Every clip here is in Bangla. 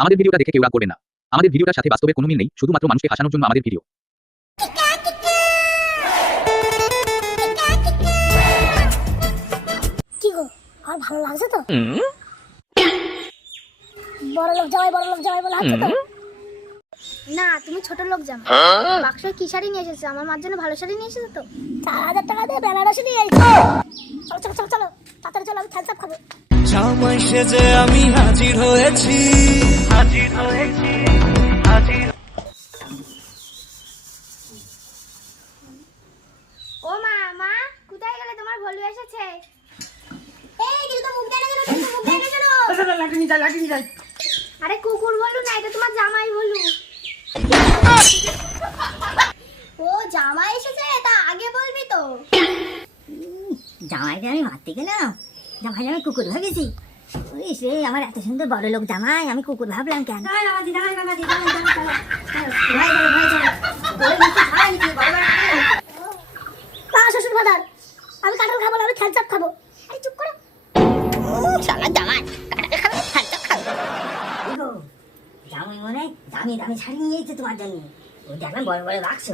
আমাদের ভিডিওটা দেখে কেউ রাগ করবে না। আমাদের ভিডিওটার সাথে বাস্তবের কোনো মিল নেই, শুধুমাত্র মানুষকে হাসানোর জন্য আমাদের ভিডিও। কি গো, আর ভালো লাগছে তো? বড় লোক জামাই বলে আছে তো? না, তুমি ছোট লোক জামাই। বাক্সে কি শাড়ি নিয়ে এসেছো? আমার মার জন্য ভালো শাড়ি নিয়ে এসেছো তো? 4000 টাকা দিয়ে বেনারসি নিয়ে এসেছি। চলো তাড়াতাড়ি চলো, আমি খেলতাম খাবো। জামাই সেজে আমি হাজির হয়েছি। ও মা, কোথায় গেলে? তোমার ভলু এসেছে। এই কিছু তো মুখ দেখানো কেন? মুখ দেখানো কেন? লাঠি নিয়ে যাই। আরে কুকুর বলু না, এটা তোমার জামাই বলু। ও জামাই এসেছে, তা আগে বলবি তো। জামাইকে আমি মারতে গেলাম, জামাই আমি কুকুর ভাবেছি। ওই সে আমার এত সুন্দর বড় লোক জামাই, আমি কুকুর ভাবলাম কেন? না শ্বশুর ফাদার, আমি কাঁঠাল খাবো না, আমি খেলচাপ খাবো। আরে চুপ করো। শালা জামাই কাটাতে খাবে, খাচ্ছে খাবে। জামাই মনে দামি দামি শাড়ি নিয়ে এসেছে তোমার জন্য। ও দেখলাম বড় বড় বাক্স।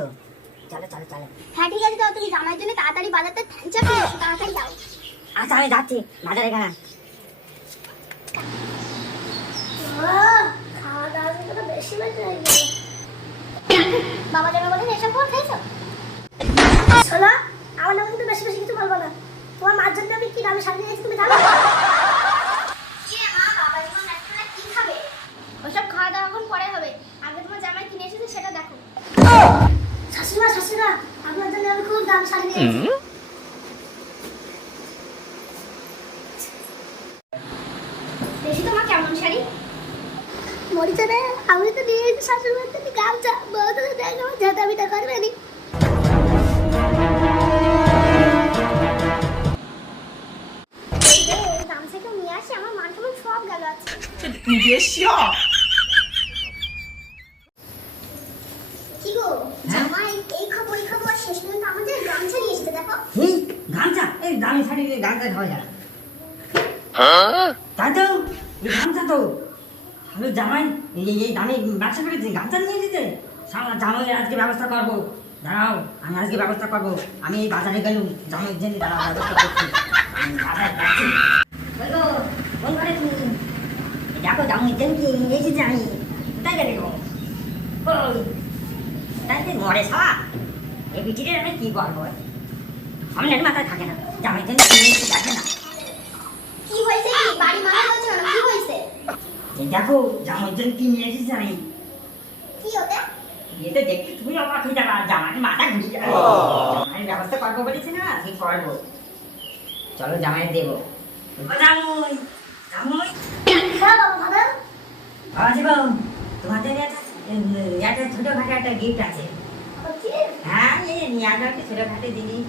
চলো চলো চলো। হ্যাঁ ঠিক আছে, তো তুমি জামাইয়ের জন্য তাড়াতাড়ি বাজারতে থ্যাংক ইউ, তাড়াতাড়ি যাও। আচ্ছা আমি যাচ্ছি বাজারে গেলাম। খাওয়া দাওয়া তো বেশি বেশি হয়ে গেল। বাবা যাবে বলে এসব খাবার খাইছো? শোনো, আমার নামে কিন্তু বেশি বেশি কিছু বলবো না। তোমার মার জন্য আমি কি দামি শাড়ি নিয়েছি তুমি জানো? বাবা যখন একখানা কি খাবে? ওসব খাওয়া দাওয়া এখন পরে হবে, আগে তোমার জামাই কিনে এসেছে সেটা দেখো। শাশুড়া, আপনার জন্য আমি খুব দামি শাড়ি নিয়েছি। দেখি তোমার কেমন শাড়ি। মরিচা রে, আমি তো নিয়েছি শাশুড়ি বাড়ি থেকে গামছা। বউ তো দেখো ঝাঁটাপিটা করবে নি। গামছা কেউ নিয়ে আসে, আমার মান কেমন সব গেল আছে। কি গো, জামাই এই খবর শেষ পর্যন্ত আমাদের গামছা নিয়ে এসেছে দেখো। গামছা, এই দামি শাড়ি দিয়ে গামছা খাওয়া যায়। তাই তো, এই গামছা তো ভালো জামাই এই দামি ব্যবসা করেছে, গামছা নিয়ে এসেছে। সারা জামাই আজকে ব্যবস্থা করবো, দাঁড়াও আমি আজকে ব্যবস্থা করবো। আমি এই বাজারে গেলাম, জামাই জন্য দাঁড়াও ব্যবস্থা করছি। আমি বাজারে যাচ্ছি। বলবো ফোন করে তুমি দেখো জামাই জন্য কি নিয়ে এসেছি আমি। কোথায় গেলে গো? ওই তাই তো মরে সারা এই বিটিরে আমি কি করবো? সামনের মাথায় থাকে না, জামাই জন্য কি নিয়ে এসেছি দেখে না। কি হয়েছে? কি বাড়ি মারা হয়েছে না? কি হয়েছে? এই দেখো জামাই জন্য কি নিয়ে এসেছি আমি। কি ওটা? এটা দেখতে তুমি অবাক হয়ে যাবে, আর জামাই মাথা ঘুরিয়ে যাবে। আমি ব্যবস্থা করবো বলেছি না, কি করবো? চলো জামাই দেবো। জামাই জামাই হ্যাঁ বাবা ফাদার, আসবো তোমাদের একটা ছোটখাটো একটা গিফট আছে। হ্যাঁ এই নিয়ে আসো একটা ছোটখাটো জিনিস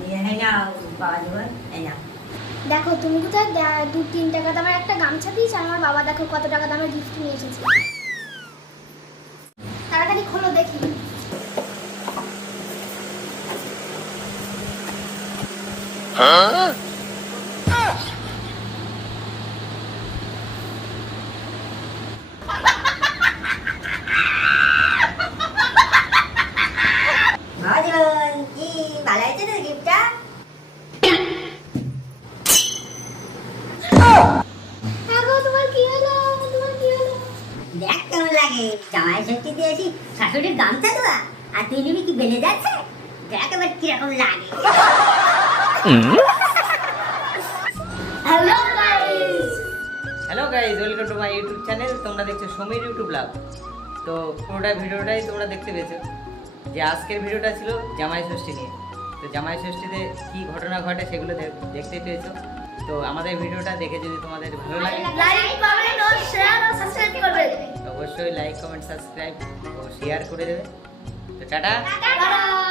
নিয়ে নাও পাওয়া যাবে। এই নাও। দেখো তুমি কোথায় 2-3 টাকা দামের একটা গামছা দিয়েছো, আর আমার বাবা দেখো কত টাকা দামের গিফট নিয়ে এসেছে। তাড়াতাড়ি খোলো দেখি। ভাজন কি ভালো হয়েছে তো গিফটটা? আগো তোমার কি হলো? দেখ কেমন লাগে, জামাই ষষ্ঠী দিয়েছি শাশুড়ির গামছা দেওয়া, আর তুই নিবি কি বেলে যাচ্ছে? দেখ এবার কিরকম লাগে। Hello guys. Hello guys, welcome to my YouTube channel. তোমরা দেখছো সমীর ইউটিউব ব্লগ। তো পুরোটা ভিডিওটাই তোমরা দেখতে পেয়েছো যে আজকের ভিডিওটা ছিল জামাই ষষ্ঠী নিয়ে। তো জামাই ষষ্ঠীতে কী ঘটনা ঘটে সেগুলো দেখতে পেয়েছো। তো আমাদের ভিডিওটা দেখে যদি তোমাদের ভালো লাগে লাইক, কমেন্ট ও শেয়ার ও সাবস্ক্রাইব করবে। তো অবশ্যই লাইক, কমেন্ট, সাবস্ক্রাইব ও শেয়ার করে দেবে। তো টাটা। টাটা।